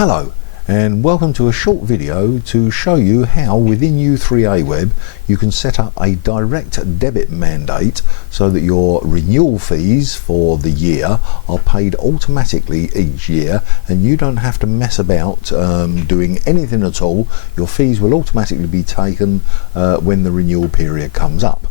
Hello and welcome to a short video to show you how within U3A Web you can set up a direct debit mandate so that your renewal fees for the year are paid automatically each year and you don't have to mess about doing anything at all. Your fees will automatically be taken when the renewal period comes up.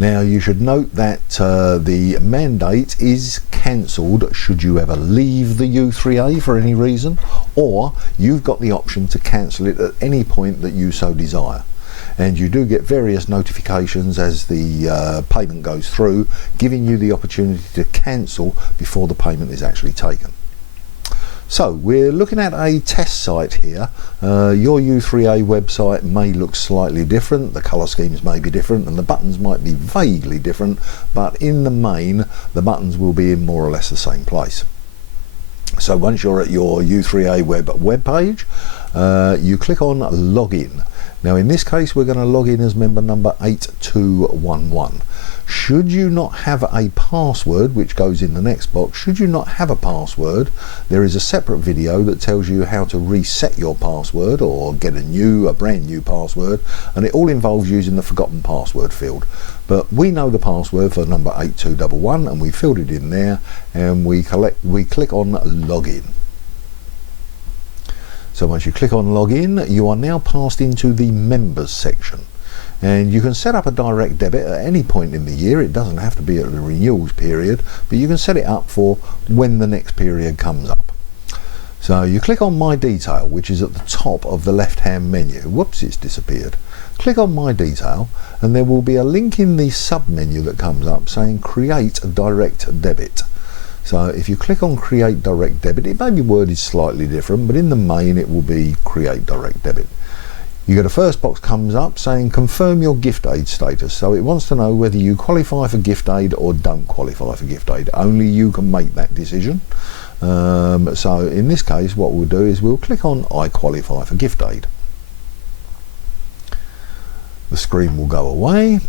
Now you should note that the mandate is cancelled should you ever leave the U3A for any reason, or you've got the option to cancel it at any point that you so desire. And you do get various notifications as the payment goes through, giving you the opportunity to cancel before the payment is actually taken. So we're looking at a test site here. Your U3A website may look slightly different, the colour schemes may be different and the buttons might be vaguely different, but in the main the buttons will be in more or less the same place. So once you're at your U3A web page, you click on login. Now in this case we're going to log in as member number 8211. Should you not have a password, which goes in the next box, should you not have a password, there is a separate video that tells you how to reset your password or get a brand new password, and it all involves using the forgotten password field. But we know the password for number 8211 and we filled it in there, and we click on login. So once you click on login, you are now passed into the members section. And you can set up a direct debit at any point in the year. It doesn't have to be at the renewals period, but you can set it up for when the next period comes up. So you click on My Detail, which is at the top of the left hand menu. Whoops, it's disappeared. Click on My Detail and there will be a link in the sub menu that comes up saying Create a Direct Debit. So if you click on Create Direct Debit, it may be worded slightly different, but in the main it will be Create Direct Debit. You get a first box comes up saying confirm your gift aid status. So it wants to know whether you qualify for gift aid or don't qualify for gift aid. Only you can make that decision. So in this case what we'll do is we'll click on I qualify for gift aid. The screen will go away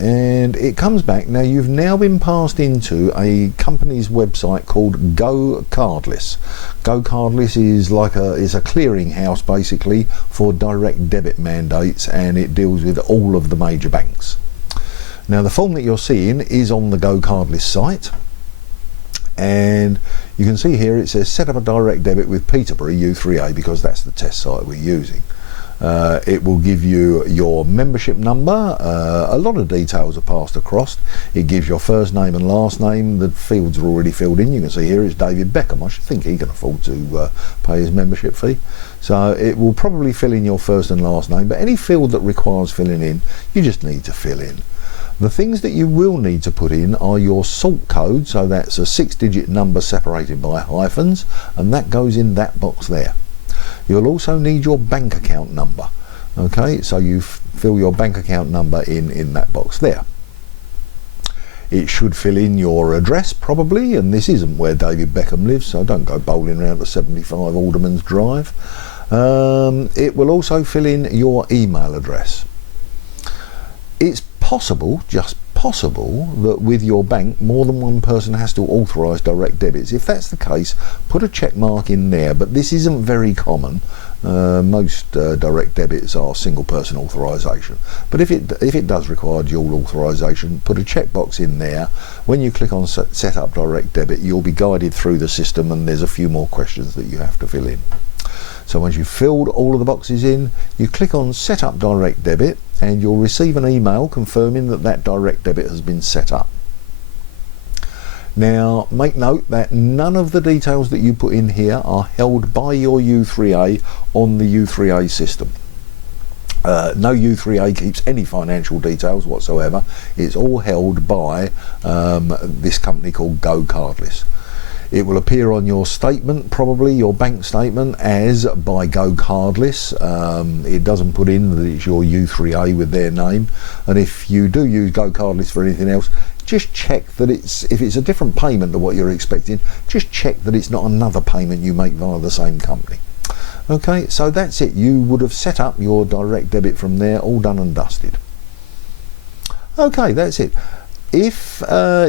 and it comes back. Now you've now been passed into a company's website called Go Cardless. Go Cardless is a clearinghouse basically for direct debit mandates, and it deals with all of the major banks. Now the form that you're seeing is on the Go Cardless site, and you can see here it says set up a direct debit with Peterborough U3A because that's the test site we're using. It will give you your membership number. A lot of details are passed across. It gives your first name and last name. The fields are already filled in. You can see here it's David Beckham. I should think he can afford to pay his membership fee. So it will probably fill in your first and last name, but any field that requires filling in, you just need to fill in. The things that you will need to put in are your sort code, so that's a 6-digit number separated by hyphens, and that goes in that box there. You'll also need your bank account number. Okay, so you fill your bank account number in that box there. It should fill in your address probably, and this isn't where David Beckham lives, so don't go bowling around to 75 Alderman's Drive. It will also fill in your email address. It's possible, just possible, that with your bank more than one person has to authorise direct debits. If that's the case, put a check mark in there, but this isn't very common. Most direct debits are single person authorisation, but if it does require dual authorisation, put a checkbox in there. When you click on set up direct debit, you'll be guided through the system and there's a few more questions that you have to fill in. So once you've filled all of the boxes in, you click on set up direct debit and you'll receive an email confirming that that direct debit has been set up. Now make note that none of the details that you put in here are held by your U3A on the U3A system. No U3A keeps any financial details whatsoever. It's all held by this company called Go Cardless. It will appear on your statement, probably your bank statement, as by Go Cardless. It doesn't put in that it's your U3A with their name, and if you do use Go Cardless for anything else, just check that if it's a different payment to what you're expecting, just check that it's not another payment you make via the same company. Okay, so that's it. You would have set up your direct debit from there, all done and dusted. Okay, that's it. If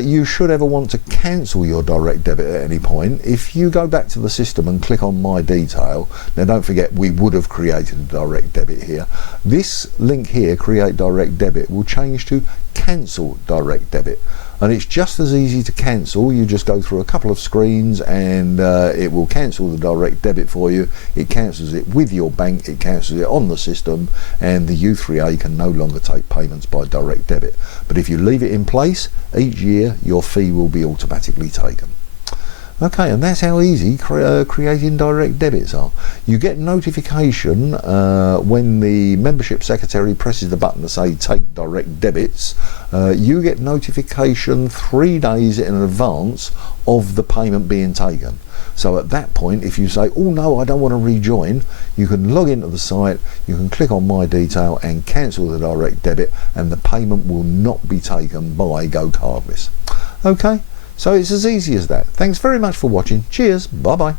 you should ever want to cancel your direct debit at any point, if you go back to the system and click on My Detail, now don't forget we would have created a direct debit here. This link here, Create Direct Debit, will change to Cancel Direct Debit. And it's just as easy to cancel. You just go through a couple of screens and it will cancel the direct debit for you. It cancels it with your bank, it cancels it on the system, and the U3A can no longer take payments by direct debit. But if you leave it in place, each year your fee will be automatically taken. Okay, and that's how easy creating direct debits are. You get notification when the membership secretary presses the button to say take direct debits. You get notification 3 days in advance of the payment being taken. So at that point, if you say, oh no, I don't want to rejoin, you can log into the site, you can click on My Detail and cancel the direct debit, and the payment will not be taken by Go Cardless. Okay, so it's as easy as that. Thanks very much for watching. Cheers, bye bye.